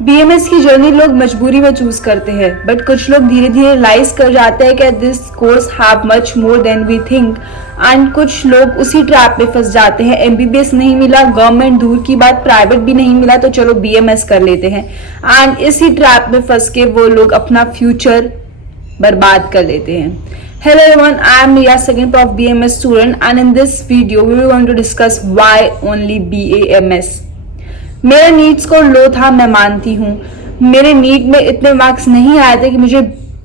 BMS की journey लोग मजबूरी में चूज करते हैं, बट कुछ लोग धीरे धीरे रियलाइज कर जाते हैं कि this course have much more than we think. And कुछ लोग उसी ट्रैप में फंस जाते हैं, एमबीबीएस नहीं मिला, गवर्नमेंट दूर की बात, प्राइवेट भी नहीं मिला, तो चलो बीएमएस कर लेते हैं। एंड इसी ट्रैप में फंस के वो लोग अपना फ्यूचर बर्बाद कर लेते हैं। Hello everyone, I am Riya, second prof BMS student, and in this video we are going to discuss why only BAMS। मेरा नीट स्कोर लो था, मैं मानती हूँ। मेरे नीट में इतने मार्क्स नहीं आए थे कि मुझे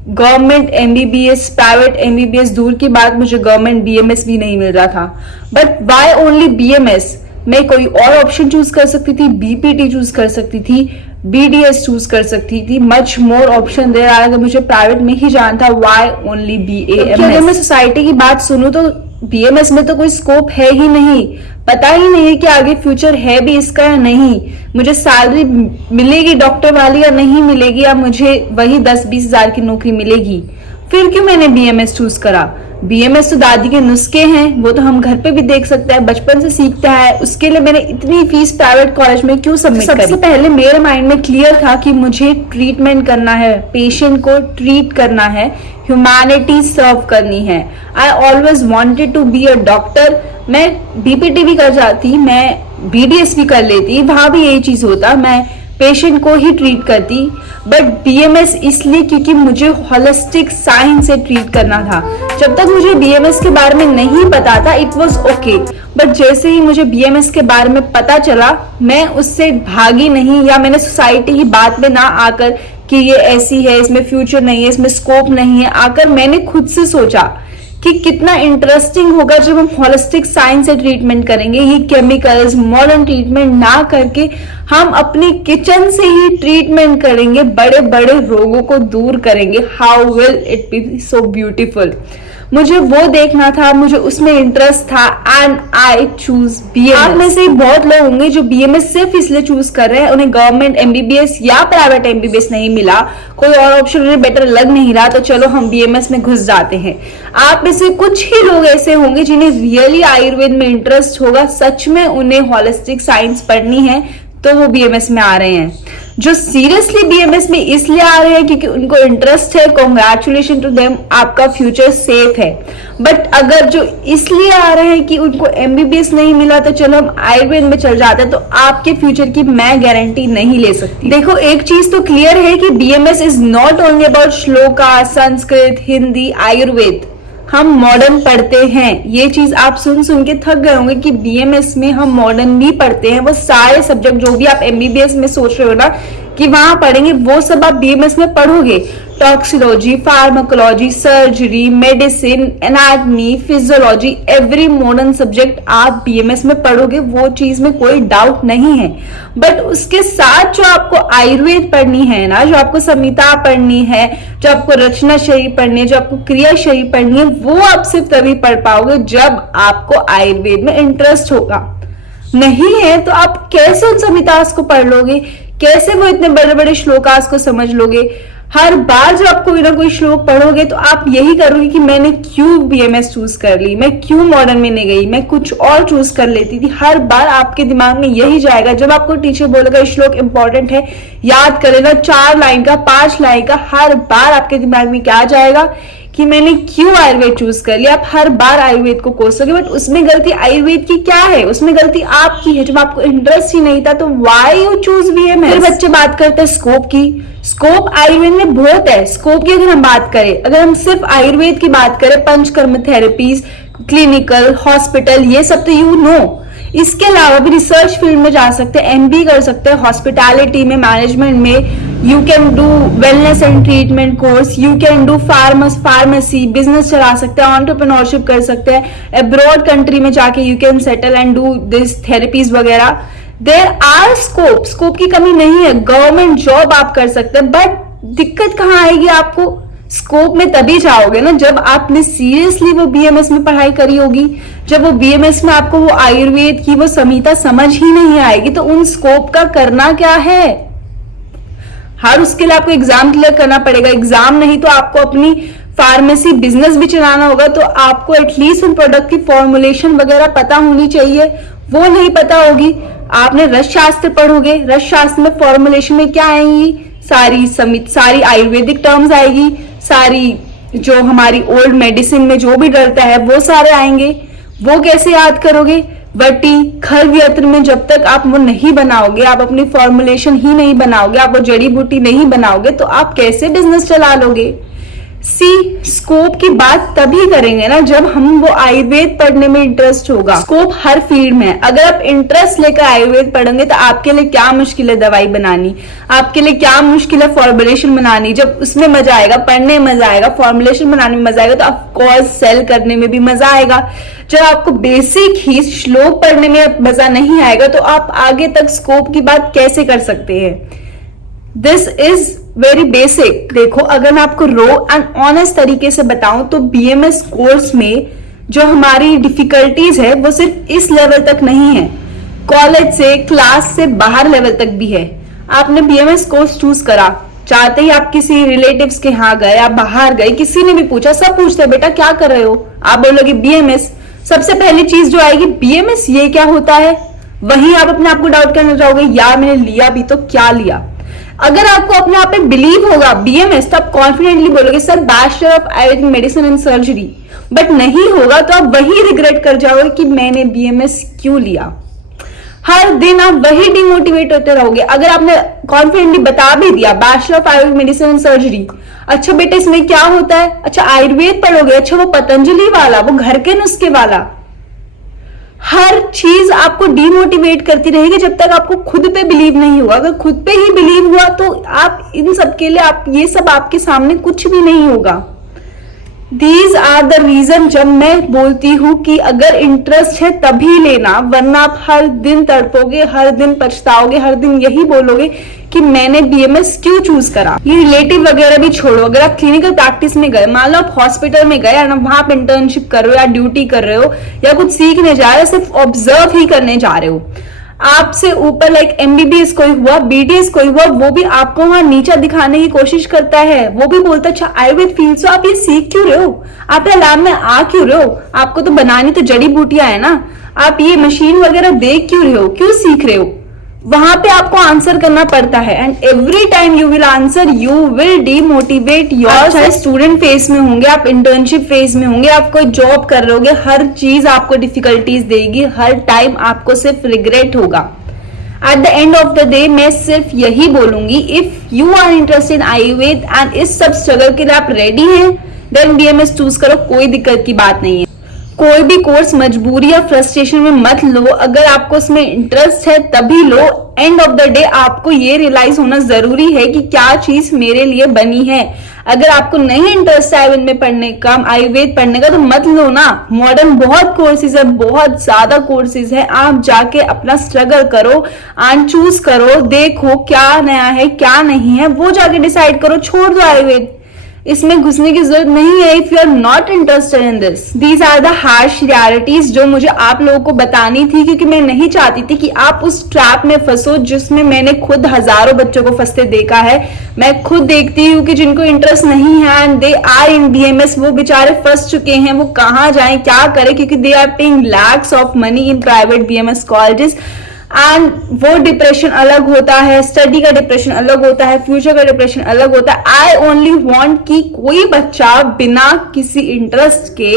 गवर्नमेंट एमबीबीएस, प्राइवेट एमबीबीएस दूर की बात, मुझे गवर्नमेंट बीएमएस भी नहीं मिल रहा था। But why only BMS? मैं कोई और ऑप्शन चूज कर सकती थी, बीपीटी चूज कर सकती थी, बीडीएस चूज कर सकती थी, मच मोर ऑप्शन दे रहा है। अगर मुझे प्राइवेट में ही जाना था, व्हाई ओनली बीएमएस? अगर मैं सोसाइटी की बात सुनूं तो बीएमएस में तो कोई स्कोप है ही नहीं, पता ही नहीं है कि आगे फ्यूचर है भी इसका या नहीं, मुझे सैलरी मिलेगी डॉक्टर वाली या नहीं मिलेगी, या मुझे वही 10-20 हजार की नौकरी मिलेगी। फिर क्यों मैंने बीएमएस चूज करा? बीएमएस तो दादी के नुस्खे हैं, वो तो हम घर पे भी देख सकते हैं, बचपन से सीखता है। उसके लिए मैंने इतनी फीस प्राइवेट कॉलेज में क्यों सबमिट करी? सबसे पहले मेरे माइंड में क्लियर था कि मुझे ट्रीटमेंट करना है, पेशेंट को ट्रीट करना है, ह्यूमैनिटी सर्व करनी है। I always wanted to be a doctor. मैं बीपीटी भी कर जाती, मैं बीडीएस भी कर लेती, वहां भी यही चीज होता, मैं पेशेंट को ही ट्रीट करती। बट बीएमएस इसलिए क्योंकि मुझे होलिस्टिक साइंस से ट्रीट करना था। जब तक मुझे बीएमएस के बारे में नहीं पता था, इट वाज ओके। बट जैसे ही मुझे बीएमएस के बारे में पता चला, मैं उससे भागी नहीं, या मैंने सोसाइटी की बात में ना आकर कि ये ऐसी है, इसमें फ्यूचर नहीं है, इसमें स्कोप नहीं है, आकर मैंने खुद से सोचा कि कितना इंटरेस्टिंग होगा जब हम होलिस्टिक साइंस से ट्रीटमेंट करेंगे। ये केमिकल्स, मॉडर्न ट्रीटमेंट ना करके हम अपनी किचन से ही ट्रीटमेंट करेंगे, बड़े बड़े रोगों को दूर करेंगे। How will it be so beautiful? मुझे वो देखना था, मुझे उसमें इंटरेस्ट था, एंड आई चूज बीएमएस। आप में से बहुत लोग होंगे जो बीएमएस सिर्फ इसलिए चूज कर रहे हैं, उन्हें गवर्नमेंट एमबीबीएस या प्राइवेट एमबीबीएस नहीं मिला, कोई और ऑप्शन उन्हें बेटर लग नहीं रहा, तो चलो हम बीएमएस में घुस जाते हैं। आप में से कुछ ही लोग ऐसे होंगे जिन्हें रियली आयुर्वेद में इंटरेस्ट होगा, सच में उन्हें होलिस्टिक साइंस पढ़नी है, तो वो बीएमएस में आ रहे हैं। जो सीरियसली बीएमएस में इसलिए आ रहे हैं क्योंकि उनको इंटरेस्ट है, कॉन्ग्रेचुलेशन टू देम, आपका फ्यूचर सेफ है। बट अगर जो इसलिए आ रहे हैं कि उनको एमबीबीएस नहीं मिला, तो चलो हम आयुर्वेद में चल जाते हैं, तो आपके फ्यूचर की मैं गारंटी नहीं ले सकती। देखो, एक चीज तो क्लियर है कि BMS is not only about shloka, Sanskrit, Hindi, Ayurveda. हम मॉडर्न पढ़ते हैं, ये चीज आप सुन सुन के थक गए होंगे कि बीएमएस में हम मॉडर्न भी पढ़ते हैं। वो सारे सब्जेक्ट जो भी आप एमबीबीएस में सोच रहे हो ना कि वहां पढ़ेंगे, वो सब आप बीएमएस में पढ़ोगे। Toxicology, pharmacology, surgery, medicine, anatomy, physiology, every modern subject आप बीएमएस में पढ़ोगे, वो चीज में कोई डाउट नहीं है। बट उसके साथ जो आपको आयुर्वेद पढ़नी है ना, जो आपको संहिता पढ़नी है, जो आपको रचना शैली पढ़नी है, जो आपको क्रिया शैली पढ़नी है, वो आप सिर्फ तभी पढ़ पाओगे जब आपको आयुर्वेद में इंटरेस्ट होगा। नहीं है तो आप कैसे उन संहितास को पढ़ लोगे, कैसे वो इतने बड़े बड़े श्लोकास को समझ लोगे? हर बार जब आप कोई ना कोई श्लोक पढ़ोगे तो आप यही करोगे कि मैंने क्यों बीएमएस चूज कर ली, मैं क्यों मॉडर्न में नहीं गई, मैं कुछ और चूज कर लेती थी। हर बार आपके दिमाग में यही जाएगा। जब आपको टीचर बोलेगा श्लोक इंपॉर्टेंट है, याद कर लेना, 4 लाइन का, 5 लाइन का, हर बार आपके दिमाग में क्या जाएगा कि मैंने क्यों आयुर्वेद चूज कर लिया। आप हर बार आयुर्वेद को कोसोगे, बट उसमें गलती आयुर्वेद की क्या है? उसमें गलती आपकी है। जब आपको इंटरेस्ट ही नहीं था तो व्हाई यू चूज बीएमएस? फिर बच्चे बात करते हैं स्कोप की। स्कोप आयुर्वेद में बहुत है। स्कोप की अगर हम बात करें, अगर हम सिर्फ आयुर्वेद की बात करें, पंचकर्म थेरेपीज, क्लिनिकल, हॉस्पिटल, ये सब तो यू नो। इसके अलावा भी रिसर्च फील्ड में जा सकते हैं, एमबी कर सकते हैं, हॉस्पिटैलिटी में, मैनेजमेंट में। You can do wellness and treatment course, you can do pharmacy, business चला सकते हैं, एंटरप्रेन्योरशिप कर सकते हैं, अब्रॉड कंट्री में जाके you can settle and do this therapies वगैरह। देयर आर स्कोप की कमी नहीं है। गवर्नमेंट जॉब आप कर सकते हैं, बट दिक्कत कहाँ आएगी आपको? स्कोप में तभी जाओगे ना जब आपने सीरियसली वो बीएमएस में पढ़ाई करी होगी। जब वो बीएमएस में आपको वो आयुर्वेद की वो संहिता समझ ही नहीं आएगी, तो उन स्कोप का करना क्या है? हर उसके लिए आपको एग्जाम क्लियर करना पड़ेगा। एग्जाम नहीं तो आपको अपनी फार्मेसी बिजनेस भी चलाना होगा, तो आपको एटलीस्ट उन प्रोडक्ट की फॉर्मुलेशन वगैरह पता होनी चाहिए। वो नहीं पता होगी आपने रस शास्त्र पढ़ोगे, रस शास्त्र में फॉर्मुलेशन में क्या आएंगी, सारी आयुर्वेदिक टर्म्स आएगी, सारी जो हमारी ओल्ड मेडिसिन में जो भी डलता है वो सारे आएंगे। वो कैसे याद करोगे? वटी खल यंत्र में जब तक आप वो नहीं बनाओगे, आप अपनी फॉर्मुलेशन ही नहीं बनाओगे, आप वो जड़ी बूटी नहीं बनाओगे, तो आप कैसे बिजनेस चला लोगे? स्कोप की बात तभी करेंगे ना जब हम वो आयुर्वेद पढ़ने में इंटरेस्ट होगा। स्कोप हर फील्ड में है। अगर आप इंटरेस्ट लेकर आयुर्वेद पढ़ेंगे तो आपके लिए क्या मुश्किल है दवाई बनानी, आपके लिए क्या मुश्किल है फॉर्मुलेशन बनानी। जब उसमें मजा आएगा, पढ़ने में मजा आएगा, फॉर्मुलेशन बनाने में मजा आएगा, तो ऑफकोर्स सेल करने में भी मजा आएगा। जब आपको बेसिक ही श्लोक पढ़ने में मजा नहीं आएगा तो आप आगे तक स्कोप की बात कैसे कर सकते हैं? This is very basic. देखो, अगर मैं आपको रो एंड ऑनेस्ट तरीके से बताऊं तो बीएमएस कोर्स में जो हमारी डिफिकल्टीज है वो सिर्फ इस लेवल तक नहीं है, कॉलेज से क्लास से बाहर लेवल तक भी है। आपने बीएमएस कोर्स चूज करा, चाहते ही आप किसी रिलेटिव्स के यहाँ गए, आप बाहर गए, किसी ने भी पूछा, सब पूछते बेटा क्या कर रहे हो, आप बोलोगे बीएमएस। सबसे पहली चीज जो आएगी बीएमएस ये क्या होता है, वहीं आप अपने आप को डाउट करने जाओगे, यार मैंने लिया भी तो क्या लिया। अगर आपको अपने आप पे बिलीव होगा बीएमएस तो आप कॉन्फिडेंटली बोलोगे sir bachelor of Ayurvedic medicine and surgery, but नहीं होगा तो आप वही रिग्रेट कर जाओगे कि मैंने बीएमएस क्यों लिया। हर दिन आप वही डिमोटिवेट होते रहोगे। अगर आपने कॉन्फिडेंटली बता भी दिया bachelor of Ayurvedic medicine and surgery, अच्छा बेटा इसमें क्या होता है, अच्छा आयुर्वेद पढ़ोगे, अच्छा वो पतंजलि वाला, वो घर के नुस्खे वाला, हर चीज आपको डिमोटिवेट करती रहेगी जब तक आपको खुद पे बिलीव नहीं हुआ। अगर खुद पे ही बिलीव हुआ तो आप इन सब के लिए आप ये सब आपके सामने कुछ भी नहीं होगा। दीज आर द रीजन जब मैं बोलती हूं कि अगर इंटरेस्ट है तभी लेना, वरना आप हर दिन तड़पोगे, हर दिन पछताओगे, हर दिन यही बोलोगे कि मैंने बीएमएस क्यों चूज करा। ये रिलेटिव वगैरह भी छोड़ो, अगर आप क्लिनिकल प्रैक्टिस में गए, मान लो आप हॉस्पिटल में गए और वहां आप इंटर्नशिप कर रहे हो या ड्यूटी कर रहे हो या कुछ सीखने जा रहे हो, सिर्फ ऑब्जर्व ही करने जा रहे हो, आपसे ऊपर लाइक एमबीबीएस कोई हुआ, बीडीएस कोई हुआ, वो भी आपको वहां नीचा दिखाने की कोशिश करता है। वो भी बोलता है अच्छा आयुर्वेद फील्ड से आप ये सीख क्यों रहे हो, आप ये लैब में आ क्यों रहे हो, आपको तो बनानी तो जड़ी बूटियां है ना, आप ये मशीन वगैरह देख क्यों रहे हो, क्यों सीख रहे हो। वहां पे आपको आंसर करना पड़ता है and every time you will answer, you will demotivate your. चाहे स्टूडेंट फेज में होंगे, आप इंटर्नशिप फेज में होंगे, आप कोई जॉब कर रहे होगे, हर चीज आपको डिफिकल्टीज देगी, हर टाइम आपको सिर्फ रिग्रेट होगा। At the end of the day मैं सिर्फ यही बोलूंगी, if you are interested in Ayurveda and इस सब स्ट्रगल के लिए आप रेडी हैं, देन बीएमएस चूज करो, कोई दिक्कत की बात नहीं है। कोई भी कोर्स मजबूरी या फ्रस्ट्रेशन में मत लो, अगर आपको उसमें इंटरेस्ट है तभी लो। एंड ऑफ द डे आपको ये रियलाइज होना जरूरी है कि क्या चीज मेरे लिए बनी है। अगर आपको नहीं इंटरेस्ट है आयुर्वेद में पढ़ने का, आयुर्वेद पढ़ने का, तो मत लो ना। मॉडर्न बहुत कोर्सेज है, बहुत ज्यादा कोर्सेज है, आप जाके अपना स्ट्रगल करो एंड चूज करो, देखो क्या नया है क्या नहीं है, वो जाके डिसाइड करो। छोड़ दो आयुर्वेद, इसमें घुसने की जरूरत नहीं है if you are not interested in this. These are the harsh realities जो मुझे आप लोगों को बतानी थी, क्योंकि मैं नहीं चाहती थी कि आप उस ट्रैप में फंसो जिसमें मैंने खुद हजारों बच्चों को फंसते देखा है। मैं खुद देखती हूँ कि जिनको इंटरेस्ट नहीं है and they are in BMS, वो बेचारे फंस चुके हैं, वो कहाँ जाएं क्या करें, क्योंकि they are paying lakhs of money in private BMS colleges. And वो डिप्रेशन अलग होता है, स्टडी का डिप्रेशन अलग होता है, फ्यूचर का डिप्रेशन अलग होता है। आई ओनली वांट कि कोई बच्चा बिना किसी इंटरेस्ट के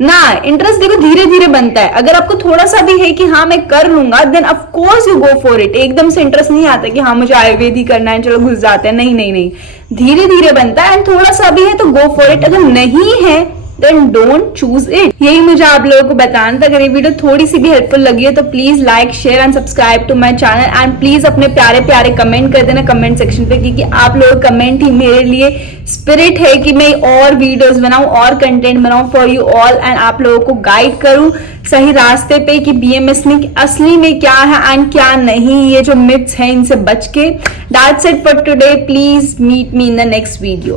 ना, इंटरेस्ट देखो धीरे धीरे बनता है। अगर आपको थोड़ा सा भी है कि हाँ मैं कर लूंगा, then of course you go for it. एकदम से इंटरेस्ट नहीं आता कि हाँ मुझे आयुर्वेद ही करना है, चलो घुस जाते हैं, नहीं नहीं नहीं, धीरे धीरे बनता है। एंड थोड़ा सा भी है तो गो फॉर इट, अगर नहीं है देन डोंट चूज इट। यही मुझे आप लोगों को बताना था। अगर ये वीडियो थोड़ी सी भी हेल्पफुल लगी है तो please like share and subscribe to my channel and please अपने प्यारे प्यारे कमेंट कर देना कमेंट सेक्शन पे, क्योंकि आप लोगों का कमेंट ही मेरे लिए स्पिरिट है कि मैं और वीडियोस बनाऊं और कंटेंट बनाऊं फॉर यू ऑल एंड आप लोगों को गाइड करूं सही रास्ते पे कि बीएमएस में असली में क्या है एंड क्या नहीं, ये जो मिथ्स हैं इनसे बच के। That's it for today, please meet me in the next video.